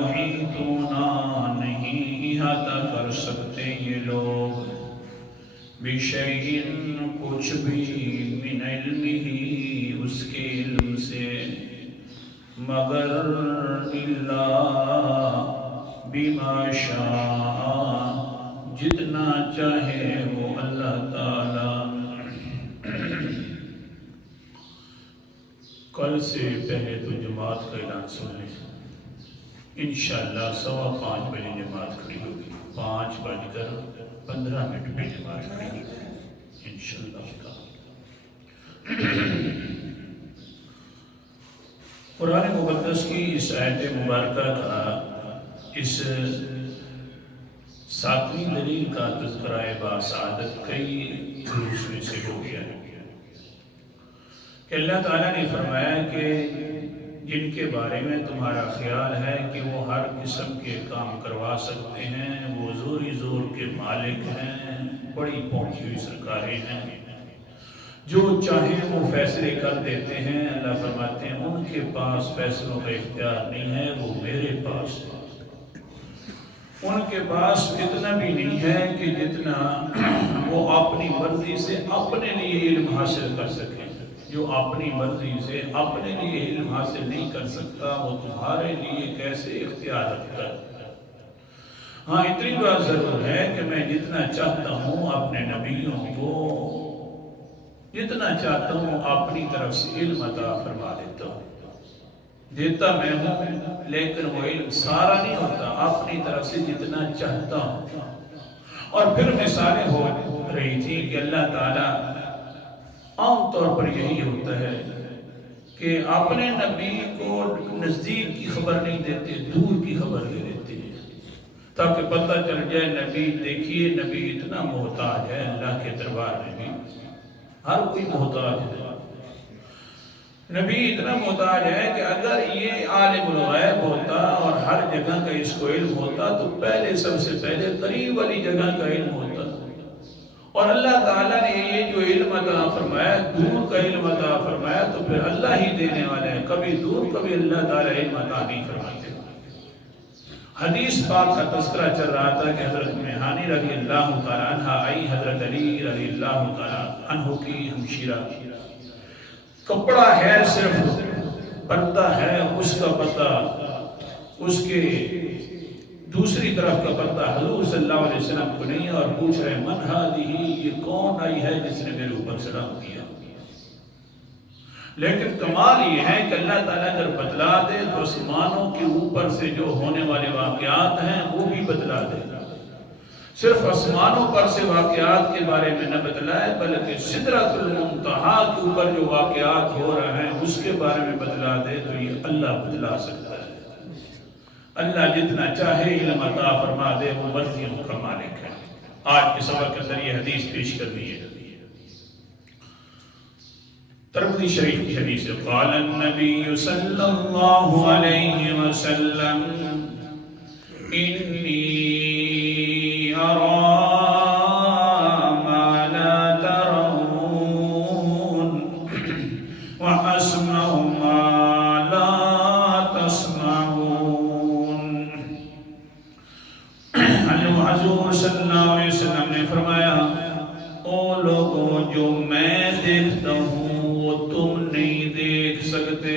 یحیطون نہیں احاطہ کر سکتے یہ لوگ بشیء کچھ بھی من علمہ اس کے علم سے مگر الا بما شاء جتنا چاہے وہ اللہ تعالی۔ کل سے پہلے تو جماعت کا اعلان سن لیں، انشاءاللہ 5:15 بجے جماعت کھڑی ہوگی، 5:15 پہ جماعت کھڑی ہوگی انشاءاللہ۔ قرآن مقدس کی اس آیت مبارکہ کا اس 7ویں دلیل کا تذکرہ باسعادت کئی دروس میں سے ہو گیا ہے کہ اللہ تعالیٰ نے فرمایا کہ جن کے بارے میں تمہارا خیال ہے کہ وہ ہر قسم کے کام کروا سکتے ہیں، وہ زوری زور کے مالک ہیں، بڑی پہنچی ہوئی سرکاریں ہیں، جو چاہیں وہ فیصلے کر دیتے ہیں، اللہ فرماتے ہیں ان کے پاس فیصلوں کا اختیار نہیں ہے، وہ میرے پاس ہے۔ ان کے پاس اتنا بھی نہیں ہے کہ جتنا وہ اپنی مرضی سے اپنے لیے علم حاصل کر سکیں۔ جو اپنی مرضی سے اپنے لیے علم حاصل نہیں کر سکتا وہ تمہارے لیے کیسے اختیار رکھتا ہے۔ ہاں اتنی بات ضرور ہے کہ میں جتنا چاہتا ہوں اپنے نبیوں کو جتنا چاہتا ہوں اپنی طرف سے علم عطا فرما دیتا ہوں، دیتا میں ہوں، لیکن وہ علم سارا نہیں ہوتا، اپنی طرف سے جتنا چاہتا ہوں۔ اور پھر مثالیں ہو رہی تھی کہ اللہ تعالیٰ عام طور پر یہی ہوتا ہے کہ اپنے نبی کو نزدیک کی خبر نہیں دیتے، دور کی خبر دے دیتے ہیں تاکہ پتہ چل جائے نبی دیکھیے نبی اتنا محتاج ہے اللہ کے دربار میں بھی، ہر کوئی محتاج ہے، نبی اتنا محتاج ہے کہ اگر یہ عالم الغیب ہوتا اور ہر جگہ کا اس کو علم ہوتا تو پہلے سب سے پہلے قریب والی جگہ کا علم ہوتا۔ اور اللہ تعالیٰ نے یہ جو علم عطا فرمایا، دور کا علم عطا فرمایا، تو پھر اللہ ہی دینے والے ہیں، کبھی دور کبھی اللہ تعالیٰ علم عطا نہیں فرماتے۔ حدیث پاک کا تذکرہ چل رہا تھا کہ حضرت میہانی رضی اللہ تعالیٰ عنہ آئی حضرت علی رضی اللہ تعالیٰ عنہ کی ہمشیرہ، کپڑا ہے صرف پردہ ہے اس کا پتہ، اس کے دوسری طرف کا پردہ حضور صلی اللہ علیہ وسلم کو نہیں، اور پوچھ رہے من ہذہ، یہ کون آئی ہے جس نے میرے اوپر سلام کیا؟ لیکن کمال یہ ہے کہ اللہ تعالیٰ اگر بتلا دے تو آسمانوں کے اوپر سے جو ہونے والے واقعات ہیں وہ بھی بتلا دے، صرف آسمانوں پر سے واقعات کے بارے میں نہ بتلائے بلکہ سدرۃ المنتہا کے اوپر جو واقعات ہو رہے ہیں اس کے بارے میں بتلا دے تو یہ اللہ بتلا سکتا ہے۔ اللہ جتنا چاہے علم عطا فرما دے، وہ مرضیوں کا مالک ہے۔ آج کے سبق کے اندر یہ حدیث پیش کرنی ہے، ترمذی شریف کی حدیث ہے، قال النبی صلی اللہ علیہ وسلم انی ارى ما لا ترون واسمع ما لا تسمعون۔ حضور صلی اللہ علیہ وسلم نے فرمایا، او لوگوں جو میں دیکھتا ہوں وہ تم نہیں دیکھ سکتے،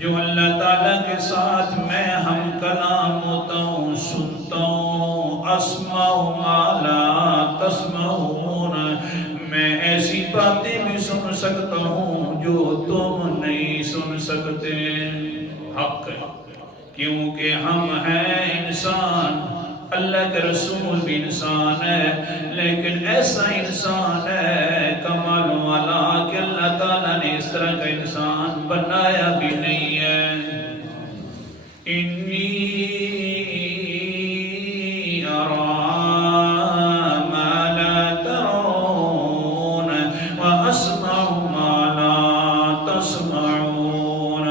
جو اللہ تعالیٰ کے ساتھ میں ہم کلام ہوتا ہوں، سنتا ہوں، اسمع ما لا تسمعون، میں ایسی باتیں بھی سن سکتا ہوں جو تم نہیں سن سکتے۔ حق ہے، کیونکہ ہم ہیں انسان، اللہ کے رسول بھی انسان ہے، لیکن ایسا انسان ہے کمال والا کہ اللہ تعالیٰ نے اس طرح کا انسان بنایا بھی نہیں ہے۔ انی ارى ما لا ترون واسمع ما لا تسمعون،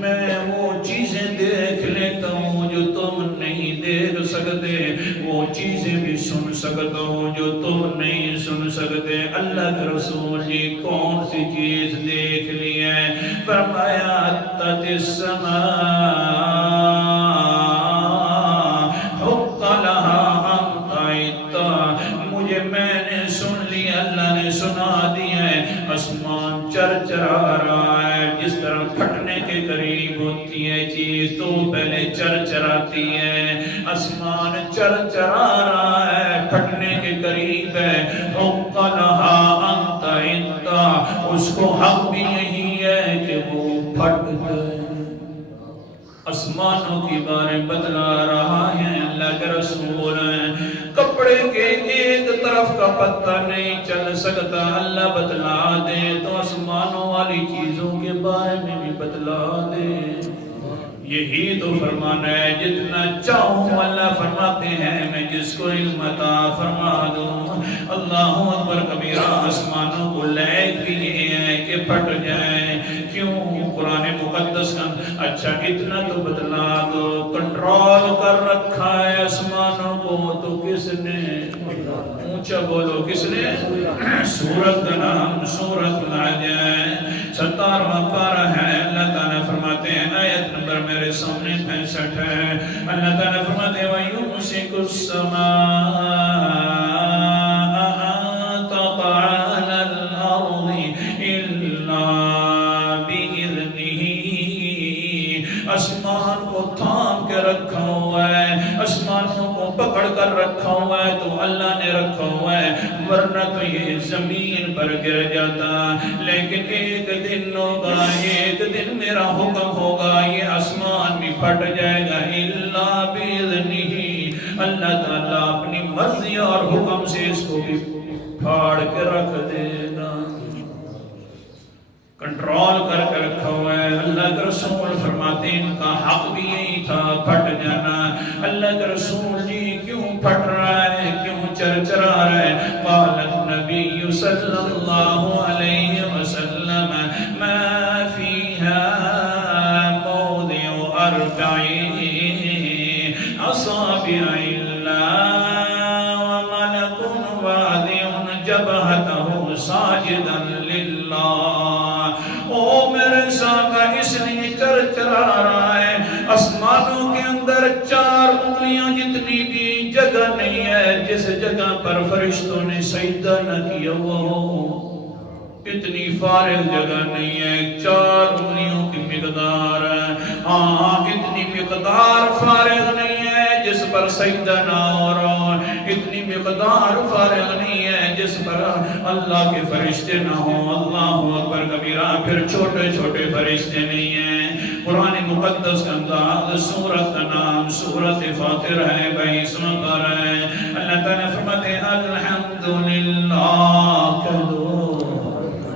میں وہ چیزیں دیکھ لیتا ہوں جو تم نہیں دیکھ سکتے، وہ چیزیں بھی سن سکتا ہوں جو تم نہیں سن سکتے۔ اللہ کے رسول جی کون سی چیز دیکھ لی ہے؟ فرمایا تت السماء چلاتی ہے، آسمان چرچرا رہا ہے، پھٹنے کے قریب ہے، حق لہا ان تعطا، اس کو حق بھی یہی ہے کہ وہ پھٹ جائے۔ آسمانوں کی باریں بدلا رہا ہے اللہ کے رسول ہیں، کپڑے کے ایک طرف کا پتہ نہیں چل سکتا، اللہ بتلا دے تو آسمانوں والی چیزوں کے بارے میں بھی بتلا دے۔ یہی تو فرمانا ہے، جتنا چاہوں اللہ فرماتے ہیں میں جس کو علم عطا فرما دوں۔ اللہ اکبر کبیرہ، آسمانوں کو لائق بھی یہ ہے کہ پھٹ جائیں، کیوں؟ قرآن مقدس کا اچھا اتنا تو بتلا دو، کنٹرول کر رکھا ہے آسمانوں کو تو کس نے؟ اونچا بولو، کس نے؟ سورت کا نام سورت العجم، 17واں پارہ ہے۔ اللہ تعالیٰ فرماتے ہیں، آیت نمبر میرے سامنے 65 ہے، اللہ تعالیٰ فرماتے ہیں وَيُمْسِكُ السَّمَاءَ أَن تَقَعَ عَلَى الْأَرْضِ إِلَّا آسمان کو تھام کے رکھا ہوا ہے، آسمانوں کو پکڑ کر رکھا ہوا ہے تو اللہ نے رکھا ہوا ہے، ورنہ تو یہ زمین پر گر جاتا۔ لیکن ایک دن ہوگا، ایک دن میرا حکم ہوگا، یہ آسمان بھی پھٹ جائے گا، الا باذنہ، اللہ تعالیٰ اپنی مرضی اور حکم سے اس کو بھی پھاڑ کے رکھ دے گا، کنٹرول کر کے رکھا ہوا ہے۔ اللہ کے رسول فرماتے ہیں ان کا حق بھی یہی تھا، پھٹ جانا۔ اللہ کے رسول جی کیوں پھٹ رہا ہے، کیوں چرچرا رہا ہے؟ قال النبی صلی اللہ علیہ وسلم ما فیہا موضع 4 اصابع الا وملک واضع جبہتہ ساجدا للہ۔ او میرے ساقہ اس لیے چرچرا رہا ہے، آسمانوں کے اندر 4 انگلیاں جتنی بھی جگہ نہیں ہے جس جگہ پر فرشتوں نے سجدہ نہ کیا ہو، اتنی فارغ جگہ نہیں ہے، 4 انگلیوں کی مقدار ہے، ہاں اتنی مقدار فارغ نہیں ہے جس پر سجدہ نہ ہو رہا، اتنی مقدار فارغ نہیں ہے جس پر اللہ کے فرشتے نہ ہوں۔ اللہ اکبر کبیرہ، پھر چھوٹے چھوٹے فرشتے نہیں ہیں۔ قرآن مقدس کا انداز، سورت کا نام سورت فاطر ہے، 22واں پارہ ہے۔ اللہ تعالیٰ فرماتے ہیں الحمدللہ،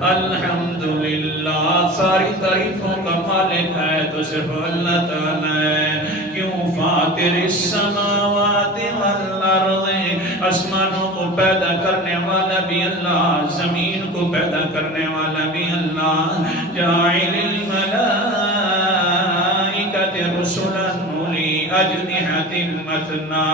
الحمدللہ، ساری تعریفوں کا مالک ہے تو صرف اللہ تعالیٰ ہے۔ کیوں؟ فاطر السماوات والارض، آسمانوں کو پیدا کرنے والا بھی اللہ، زمین کو پیدا کرنے والا بھی اللہ۔ جاعل الملائکۃ رسلا اولی اجنحۃ مثنی،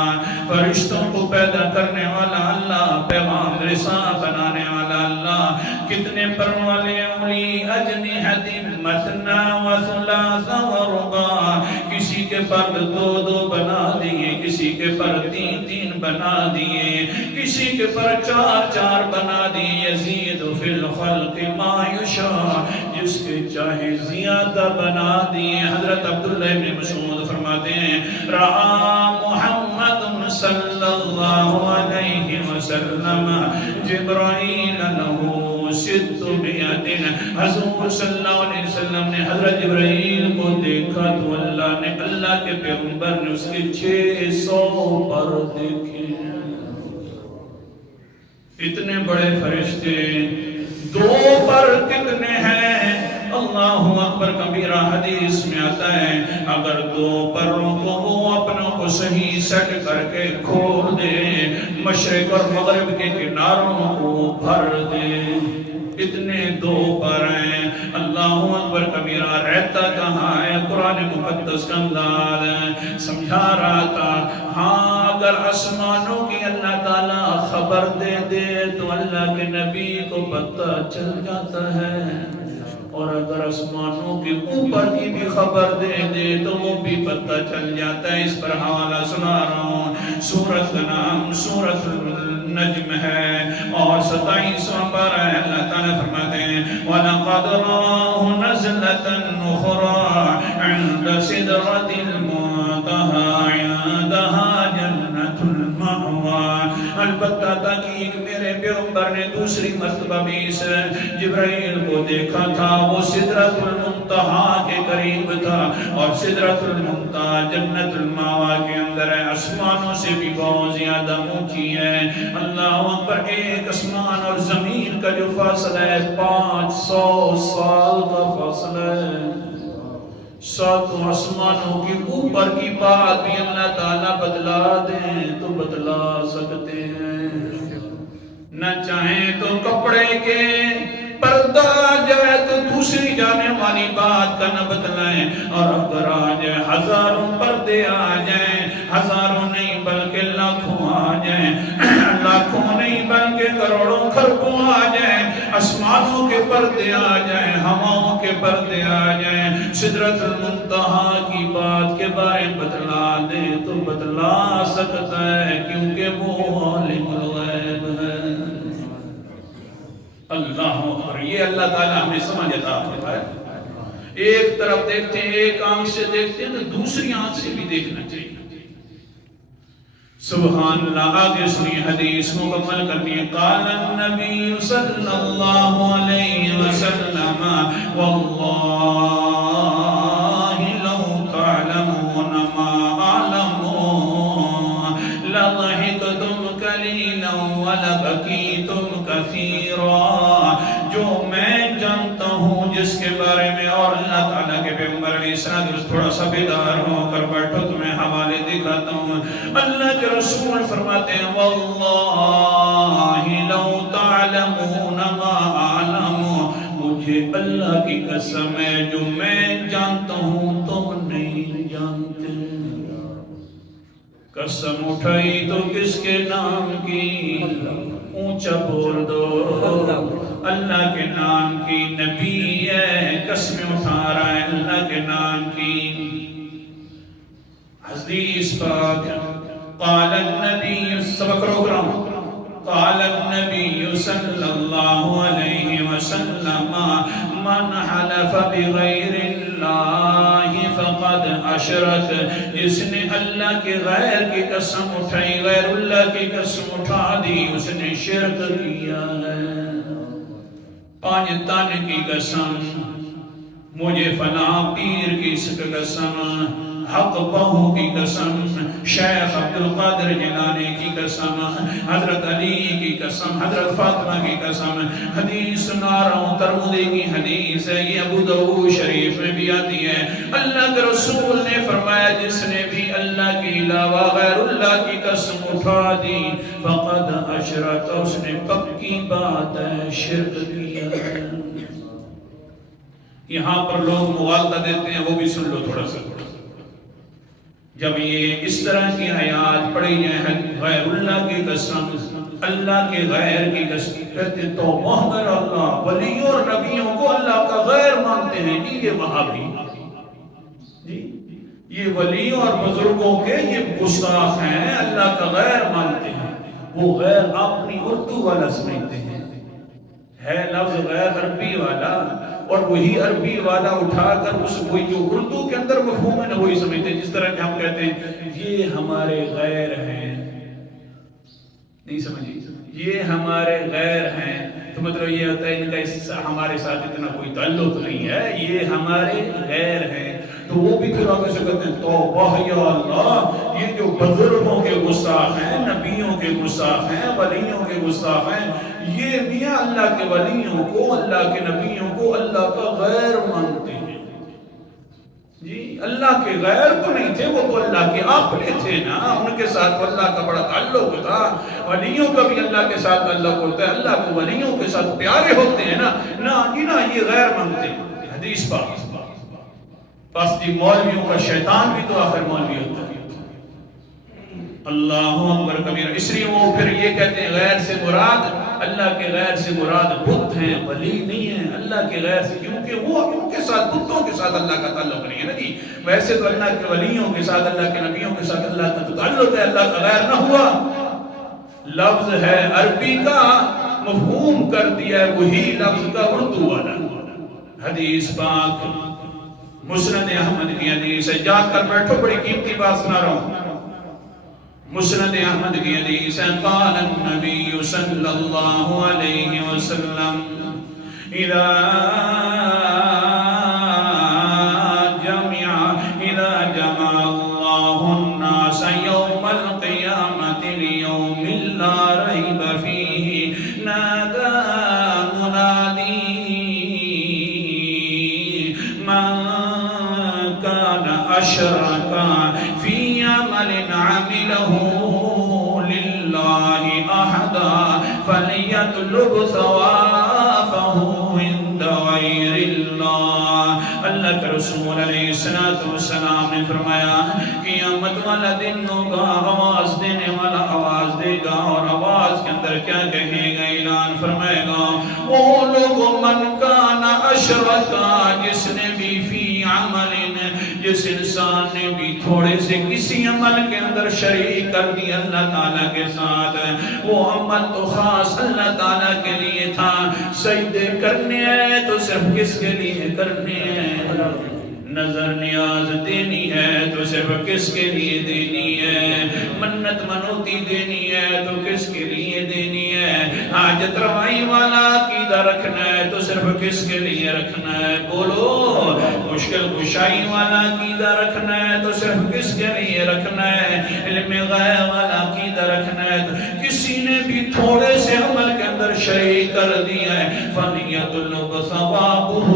فرشتوں کو پیدا کرنے والا اللہ، پیغام رساں بنانے والا اللہ، کتنے پر والے؟ اولی اجنحۃ مثنی وثلاث ورباع، کسی کے پر 2 بنا دیے، کسی کے پر 3 بنا دیے، کسی کے پر 4 بنا دیے۔ یزید فی الخلق ما یشاء، جس کے چاہے زیادہ بنا دیے۔ حضرت عبداللہ بن مسعود فرماتے ہیں رأى محمد صلی اللہ علیہ وسلم جبرائیل لہ 600، حضور صلی اللہ علیہ وسلم نے حضرت جبرائیل کو دیکھا تو اللہ نے، اللہ کے پیغمبر نے اس کے 600 پر دیکھے۔ اتنے بڑے فرشتے 2 پر کتنے ہیں؟ اللہ اکبر کبیرہ، حدیث میں آتا ہے اگر 2 پروں کو وہ اپنوں کو صحیح سیٹ کر کے کھول دے، مشرق اور مغرب کے کناروں کو بھر دے، اتنے 2 پر ہیں۔ اللہ اکبر کبیرہ، رہتا کہاں ہے؟ قرآن مقدس کا انداز سمجھا رہا تھا۔ ہاں اگر آسمانوں کی اللہ تعالیٰ خبر دے دے تو اللہ کے نبی کو پتہ چل جاتا ہے، اور اگر آسمانوں کے اوپر کی بھی خبر دے دے تو وہ بھی پتہ چل جاتا ہے۔ اس پر حوالہ سنا رہا ہوں، سورت کا نام سورت النجم ہے اور 27واں پارہ ہے۔ اللہ تعالیٰ فرماتے ہیں وَلَقَدْ رَآهُ نَزْلَةً أُخْرَى عِندَ سِدْرَةِ الْمُنتَهَىٰ عندها جنت المأوى. البتہ تحقیق میرے پیغمبر نے دوسری مرتبہ بھی اس جبرائیل کو دیکھا تھا، وہ سدرۃ المنتہا کے قریب تھا، اور سدرۃ المنتہا جنت المأوى کے اندر ہے، آسمانوں سے بھی بہت زیادہ اونچی ہے. اللہ اکبر. ایک آسمان اور زمین کا جو فاصلہ ہے 500 سال کا فاصلہ ہے. 7 آسمانوں کے اوپر کی بات بھی اللہ تعالیٰ بتلا دیں تو بتلا سکتے ہیں. نہ چاہیں تو کپڑے کے پردہ جائے تو دوسری جانے والی بات کا نہ بتلائیں، اور اگر آ جائے ہزاروں پردے آ جائیں، ہزاروں نہیں بلکہ لاکھوں آ جائیں، لاکھوں نہیں بلکہ کروڑوں خربوں آ جائیں، آسمانوں کے پردے آ جائیں، ہواؤں کے پردے آ جائیں، سدرۃ المنتہا کی بات کے بارے بتلا دے تو بتلا سکتا ہے، کیونکہ وہ عالم الغیب ہے. اللہ اکبر. یہ اللہ تعالیٰ ہمیں سمجھ عطا فرمائے. ایک طرف دیکھتے ہیں، ایک آنکھ سے دیکھتے ہیں تو دوسری آنکھ سے بھی دیکھنا چاہیے. سبحان اللہ. آگے سنیے حدیث مکمل کرنی ہے. قال النبی صلی اللہ علیہ وسلم واللہ لو تعلمون ما اعلم لضحكتم قليلا ولبكيتم كثيرا. جو میں جانتا ہوں، جس کے بارے میں اور اللہ تعالیٰ کے پیغمبر علیہ السلام تھوڑا سا بیدار ہو کر بیٹھو، تمہیں حوالے دکھاتا ہوں. اللہ کے رسول فرماتے ہیں واللہ لو تعلمون ما اعلم، مجھے اللہ کی قسم ہے جو میں جانتا ہوں تم نہیں جانتے. قسم اٹھائی تو کس کے نام کی؟ اونچا بول دو. اللہ کے نام کی. نبی ہے، قسم اٹھا رہا ہے اللہ کے نام کی. حدیث پاک. قال النبی، سبق روک رہا ہوں. قال النبی صلی اللہ علیہ وسلم من حلف بغیر اللہ فقد اشرک. جس نے اللہ کے غیر کی قسم اٹھائی، غیر اللہ کی قسم اٹھا دی، اس نے شرک کیا ہے. پانچ تن کی قسم، مجھے فلاں پیر کی قسم، حق بہو کی قسم، شیخ عبدالقادر جیلانی کی قسم، حضرت علی کی قسم، حضرت فاطمہ کی قسم. حدیث سنا رہا ہوں، ترمذی کی حدیث ہے، یہ ابو داؤد شریف میں بھی آتی ہے. اللہ کے رسول نے فرمایا جس نے بھی اللہ کے علاوہ غیر اللہ کی قسم اٹھا دی فقد اشرک، اس نے پکی بات ہے شرک کیا ہے. یہاں پر لوگ مغالطہ دیتے ہیں، وہ بھی سن لو تھوڑا سا. جب یہ اس طرح کی آیات پڑھی جائیں، غیر اللہ کی قسم، اللہ کے غیر کی قسم، کہتے تو محمد اللہ ولیوں اور نبیوں کو اللہ کا غیر مانتے ہیں. جی یہ وہابی، جی یہ ولیوں اور بزرگوں کے یہ گستاخ ہیں، اللہ کا غیر مانتے ہیں. وہ غیر اپنی اردو والا سمجھتے ہیں، ہے لفظ غیر عربی والا، اور وہی عربی والا اٹھا کر اس وہی جو اردو کے اندر مفہوم ہے نا وہی سمجھتے ہیں. جس طرح کہ ہم کہتے ہیں یہ ہمارے غیر ہیں، نہیں سمجھے، یہ ہمارے غیر ہیں تو مطلب یہ ہوتا ہے ان کا ہمارے ساتھ اتنا کوئی تعلق نہیں ہے، یہ ہمارے غیر ہیں. تو وہ بھی پھر آگے سے کہتے ہیں توبہ یا اللہ، یہ جو بزرگوں کے گستاخ ہیں، نبیوں کے گستاخ ہیں، ولیوں کے گستاخ ہیں، یہ میاں اللہ کے ولیوں کو، اللہ کے نبیوں کو اللہ کا غیر مانتے ہیں. جی اللہ کے غیر تو نہیں تھے، وہ تو اللہ کے اپنے تھے نا، ان کے ساتھ اللہ کا بڑا تعلق تھا. ولیوں کا بھی اللہ کے ساتھ تعلق ہوتا ہے، اللہ کو ولیوں کے ساتھ پیارے ہوتے ہیں نا. جی نا یہ غیر مانتے ہیں. حدیث پاک. بس جی مولویوں کا شیطان بھی تو آخر مولوی ہوتا ہے. اللہ اکبر کبیر. اس لیے وہ پھر یہ کہتے ہیں غیر سے مراد، اللہ کے غیر سے مراد بت ہیں، ولی نہیں ہیں. اللہ کے غیر سے، کیونکہ وہ ان کے ساتھ، بتوں کے ساتھ اللہ کا تعلق نہیں ہے نا جی. ویسے تو اللہ کے ولیوں کے ساتھ، اللہ کے نبیوں کے ساتھ اللہ کا تعلق ہے، اللہ کا غیر نہ ہوا. لفظ ہے عربی کا، مفہوم کر دیا ہے وہی لفظ کا اردو والا. حدیث پاک مسند احمد کی حدیث ہے. جا کر بیٹھو، بڑی قیمتی بات سنا رہا ہوں. مسند احمد کی حدیث ہے قال النبی صلی اللہ علیہ وسلم اذا جمع اللہ الناس یوم القیامت لیوم لا ریب فیہ نادى منادی من كان أشركا في عمل عمله لله أحدا فليطلب ثوابه عند غير الله. اللہ کے رسول علیہ السلام نے فرمایا قیامت والا دن ہوگا، آواز دینے والا آواز دے گا، اور آواز کے اندر کیا کہے گا؟ اعلان فرمائے گا وہ لوگ من کان اشرکا، جس نے بھی فی عمل، جس انسان نے بھی تھوڑے سے کسی عمل کے اندر شریک کر دیا اللہ تعالیٰ کے ساتھ، وہ عمل تو خاص اللہ تعالیٰ کے لیے تھا، سجدے کرنے ہیں تو صرف کس کے لیے کرنے ہیں؟ نظر نیاز دینی ہے تو صرف کس کے لیے دینی ہے؟ منت منوتی دینی ہے تو کس کے لیے دینی ہے؟ حاجت روائی والا عقیدہ رکھنا ہے تو صرف کس کے لیے رکھنا ہے؟ بولو. مشکل کشائی والا عقیدہ رکھنا ہے تو صرف کس کے لیے رکھنا ہے؟ علم غیب والا عقیدہ رکھنا ہے تو کسی نے بھی تھوڑے سے عمل کے اندر شریک کر دیا ہے فَلْيَطْلُبْ ثَوَابَهُ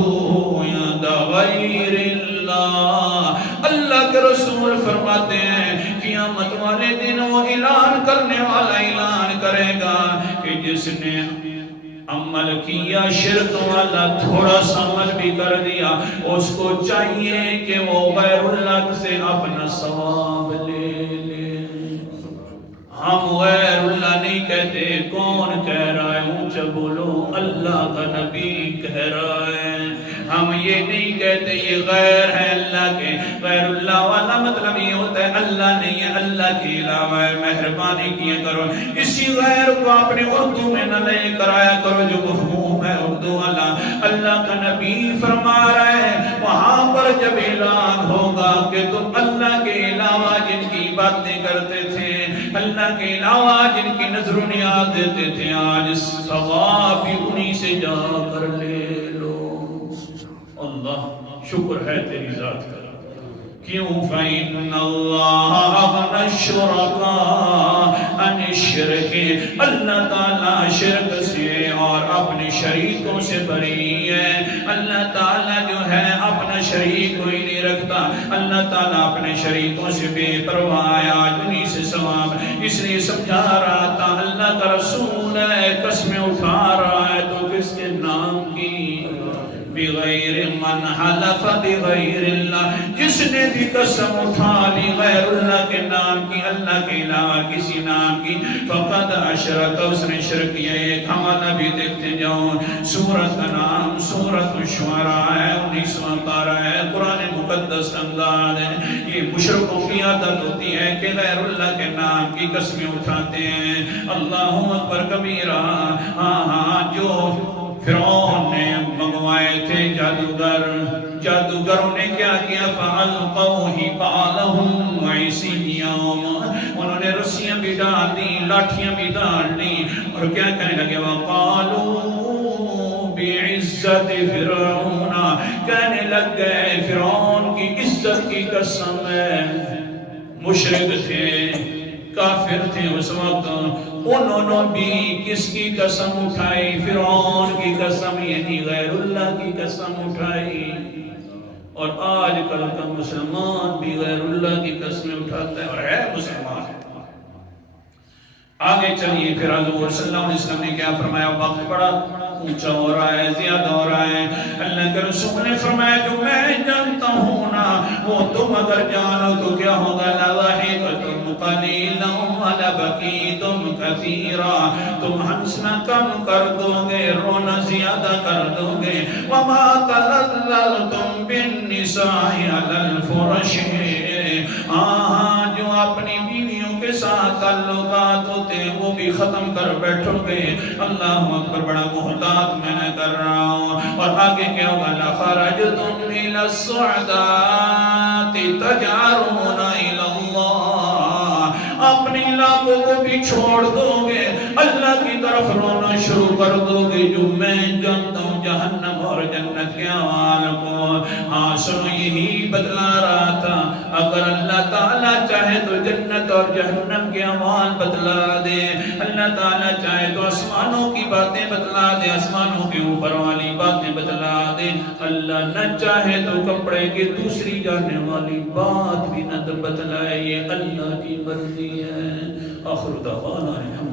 عِنْدَ غَيْرِ اللَّهِ. اللہ کے رسول فرماتے ہیں قیامت والے دن وہ اعلان کرنے والا اعلان کرے گا کہ جس نے عمل کیا شرک والا، تھوڑا سا عمل بھی کر دیا، اس کو چاہیے کہ وہ غیر اللہ سے اپنا ثواب لے لے. ہم غیر اللہ نہیں کہتے، کون کہہ رہا ہے؟ اونچا بولو، اللہ کا نبی کہہ رہا ہے. ہم یہ نہیں کہتے یہ غیر ہے اللہ کے. غیر اللہ والا مطلب یہ ہوتا ہے اللہ نہیں ہے، اللہ کے علاوہ ہے. مہربانی کیا کرو اسی غیر کو اپنے اردو میں نہ لے کر آیا کرو جو مفہوم ہے اردو والا. اللہ کا نبی فرما رہا ہے وہاں پر جب اعلان ہوگا کہ تم اللہ کے علاوہ جن کی باتیں کرتے تھے، اللہ کے علاوہ جن کی نظر و نیاز دیتے تھے، آج ثواب بھی انہی سے جا کر لے لو. اللہ شکر ہے تیری ذات کا. کیوں؟ فَإِنَّ اللَّهَ أَغْنَى الشُّرَكَاءَ عَنِ الشِّرْكِ. اللہ تعالیٰ شرک سے اور اپنے شریکوں سے بری ہے. اللہ تعالیٰ جو ہے اپنا شریک کوئی نہیں رکھتا. اللہ تعالیٰ اپنے شریکوں سے بے پرواہ ہے. آج انہی سے ثواب اس لیے سمجھا رہا تھا اللہ کا رسول ہے، قسمیں اٹھا رہا ہے تو کس کے نام کی؟ بغیر من حلف بغیر اللہ. جس نے بھی قسم اٹھا لی غیر اللہ کے نام کی، اللہ کے علاوہ کسی نام کی، فقد اشرک، اس نے شرک کیا. ایک حوالہ بھی دیکھتے جاؤ، سورت کا نام سورت الشعراء ہے، 19واں پارہ ہے، قرآن مقدس انداز ہے. یہ مشرکوں کی عادت ہوتی ہے کہ غیر اللہ کے نام کی قسمیں اٹھاتے ہیں. اللہ اکبر کبیرہ. جو فرعون نے منگوائے تھے جادوگروں نے کیا کیا؟ فَأَلْقَوْا حِبَالَهُمْ وَعِصِيَّهُمْ. انہوں نے رسیاں بھی ڈال دی، لاٹھیاں بھی ڈال دی، اور کیا کہنے لگے؟ وَقَالُوا بِعِزَّةِ فِرْعَوْنَ. کہنے لگ گئے فرعون کی عزت کی قسم ہے. مشرک تھے، کافر تھے اس وقت، انہوں نے بھی کس کی قسم اٹھائی؟ فرعون کی قسم، یعنی غیر اللہ کی قسم اٹھائی. اور آج کل کا مسلمان بھی غیر اللہ کی قسمیں اٹھاتا ہے اور ہے مسلمان. آگے چلیے پھر حضور صلی اللہ علیہ وسلم نے کیا فرمایا؟ وقت بڑا اونچا ہو رہا ہے، زیادہ ہو رہا ہے. اللہ کے رسول نے فرمایا جو میں جانتا ہوں نا وہ تم اگر جانو تو کیا ہوگا؟ لَضَحِكْتُمْ قَلِيلًا وَلَبَكِيتُمْ كَثِيرًا. تم ہنسنا کم کر دو گے، رونا زیادہ کر دو گے. وَمَا تَلَذَّلْتُمْ بِالنِّسَاءِ عَلَى الْفُرَشِ. جو اپنی بیویوں کے ساتھ تعلقات ہوتے ہیں وہ بھی ختم کر بیٹھو گے. اللہ اکبر. بڑا محتاط میں نہ کر رہا ہوں. اور آگے کیا ہوگا؟ لَخَرَجْتُمْ إِلَى الصُّعْدَاءِ تَجْأَرُونَ إِلَى اللَّهِ. اپنے علاقوں کو بھی چھوڑ دو گے، اللہ کی طرف رونا شروع کر دو گے جو میں جانتا ہوں جہنم اور جنت کے اعمال کو۔ ہاں سنو، یہی بدلا رہا تھا، اگر اللہ تعالیٰ چاہے تو جنت اور جہنم کے اعمال بدلا دے، اللہ تعالیٰ چاہے تو آسمانوں کی باتیں بدلا دے، آسمانوں کے اوپر والی باتیں بدلا دے، اللہ نہ چاہے تو کپڑے کی دوسری جانے والی بات بھی نہ بدلائے، یہ اللہ کی مرضی ہے۔ آخر دعوانا الحمد